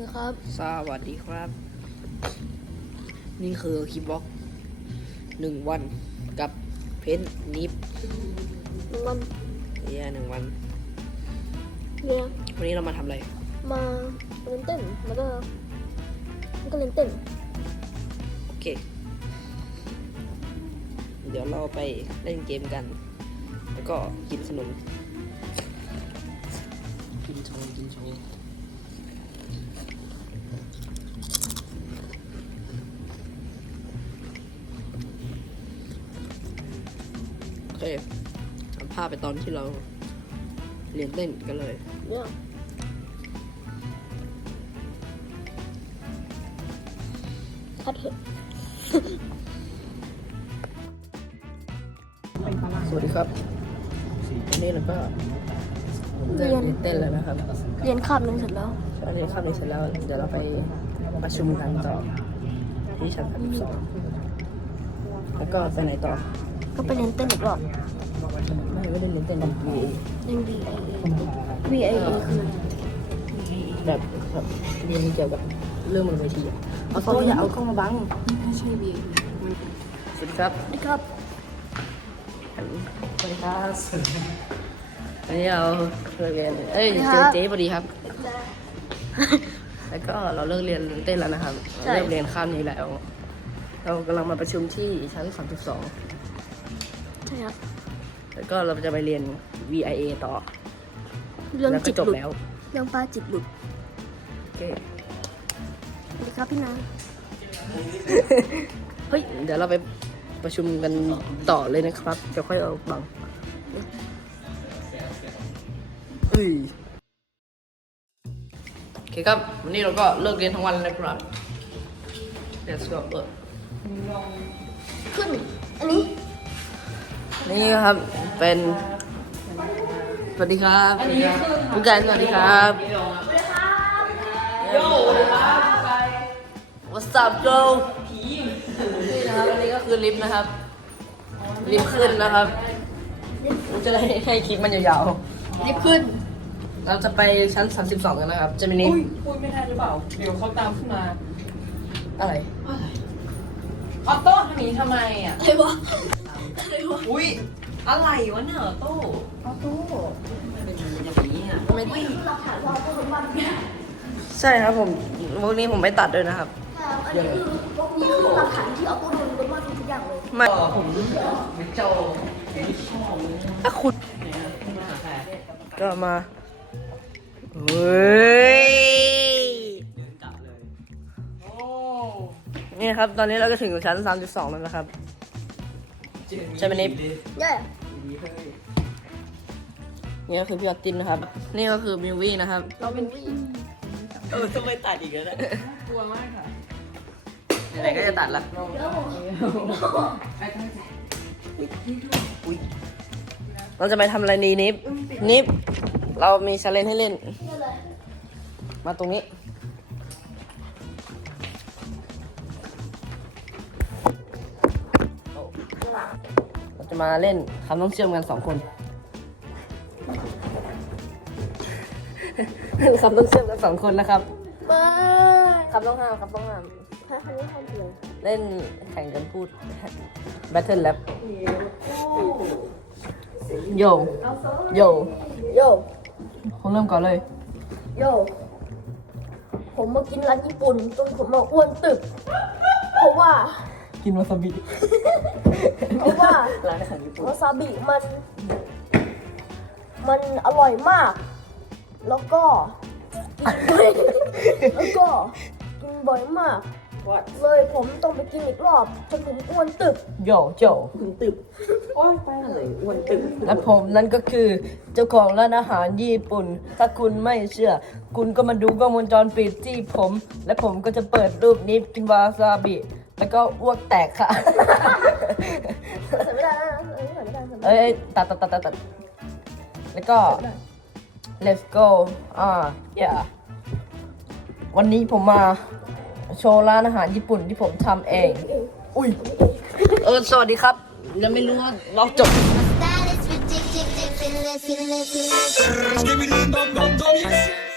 นะครับ สวัสดีครับ นี่คือคลิปบล็อกหนึ่งวันกับเพนนิฟมันเอียหนึ่งวันเนี่ยวันนี้เรามาทำอะไร มาเล่นเต้นแล้วก็แล้วก็เล่นเต้นโอเค เดี๋ยวเราไปเล่นเกมกัน แล้วก็กินขนมกิน โชว์กินโชว์โอเคทำภาพไปตอนที่เราเรียนเต้นกันเลยเนี่ยคัดเถอะสวัสดีครับวันนี้เราก็ เริ่มเรียนเต้นแล้วนะครับเรียนคาบหนึงเสร็จแล้วตอนนี้ข้ามนี้เสร็จแล้ว เดี๋ยวเราไปประชุมกันต่อที่ชั้นสองแล้วก็ไปไหนต่อ ก็ไปเรียนเต้นอีกรอบไม่ไม่ได้เรียนเต้นดีเรียน V V I A คือแบบแบบเรียนเกี่ยวกับเรื่องบนเวทีอะเอาโต๊ะอย่าเอากล้องมาบังไม่ใช่ V สวัสดีครับสวัสดีครับสวัสดีครับ วันนี้เราเลิกเรียนเอ้ยสวัสดีครับเจอเจ๊พอดีครับ แล้วก็เราเลิกเรียนเต้นแล้วนะครับใช่ เลิกเรียนข้ามนี้แล้ว เรากำลังมาประชุมที่ชั้น32ใช่ครับแล้วก็เราจะไปเรียน VIA ต่อเรื่องแล้วก็จิตจบหลุดแล้วเรื่องป้าจิตหลุดโอเคสวัสดีครับพี่นาเฮ้ยเดี๋ยวเราไปประชุมกันต่อเลยนะครับเดี๋ยวค่อยเอาบัง เอ้ยโอเคครับ วันนี้เราก็เลิกเรียนทั้งวันแล้วนะครับ Let's go เปิดขึ้น อันนี้ นี่ครับ เป็น สวัสดีครับผู้การสวัสดีครับโย่ What's up Joe นี่นะครับอันนี้ก็คือลิฟต์นะครับ ลิฟต์ขึ้นนะครับ ผมจะได้ให้คลิปมันยาวๆ ลิฟต์ขึ้น เราจะไปชั้น 32 กันนะครับจะมีนี่อุ้ยพูดไม่ได้หรือเปล่า เดี๋ยวเขาตามขึ้นมา อะไรอะไรออโต้ทำนี้ทำไมอะอะไรวะ อุ้ยอะไรวะเนี่ยออโต้ออโต้เป็นอย่างนี้อะไม่ใช่ครับผมพวกนี้ผมไม่ตัดด้วยนะครับอันนี้คือนี่คือหลักฐานที่เอาตัวโดนบนว่าทุกอย่างเลยไม่ผมไม่โจถ้าคุณ ก็มาเฮ้ยโอ้นี่นะครับ ตอนนี้เราก็ถึงชั้น 32 แล้วนะครับ ใช่ไหมนิฟเย่นี่ก็คือพี่ออตตินนะครับ นี่ก็คือมิววี่นะครับ เราเป็นวี่เออต้องไปตัดอีกแล้วกลัวมากค่ะไหนๆก็จะตัดละไอ้ตั้งใจ เราจะไปทำอะไรดีนิฟนิฟเรามีชาเลนให้เล่น มาตรงนี้ เราจะมาเล่นคำต้องเชื่อมกันสองคนเล่นคำต้องเชื่อมกันสองคนนะครับมาคำต้องห้ามคำต้องห้ามใช้คำนี้คำเดียวเล่นแข่งกันพูด Battle Rap โยโยโยผมเริ่มก่อนเลย โยผมมากินร้านญี่ปุ่นจนผมมาอ้วนตึก เพราะว่ากินวาซาบิเพราะว่าร้านอาหารญี่ปุ่นวาซาบิมัน มันอร่อยมาก แล้วก็กินบ่อยแล้วก็กินบ่อยมาก เลยผมต้องไปกินอีกรอบจนผมอ้วนตึกโยโยตึกโอ้ยไปเลยอ้วนตึกและผมนั่นก็คือเจ้าของร้านอาหารญี่ปุ่น ถ้าคุณไม่เชื่อ คุณก็มาดูกล้องวงจรปิดที่ผม และผมก็จะเปิดรูปนี้กินวาซาบิแล้วก็อ้วกแตกค่ะ ใส่ไม่ได้นะใส่ไม่ได้ใส่ไม่ได้เอ้ยตัดตัดตัดตัดตัดแล้วก็ let's go อ่า yeah วันนี้ผมมา โชว์ร้านอาหารญี่ปุ่นที่ผมทำเอง อุ้ย เออ สวัสดีครับ ยังไม่รู้ว่าเราจบ That is ridiculous, ridiculous, ridiculous.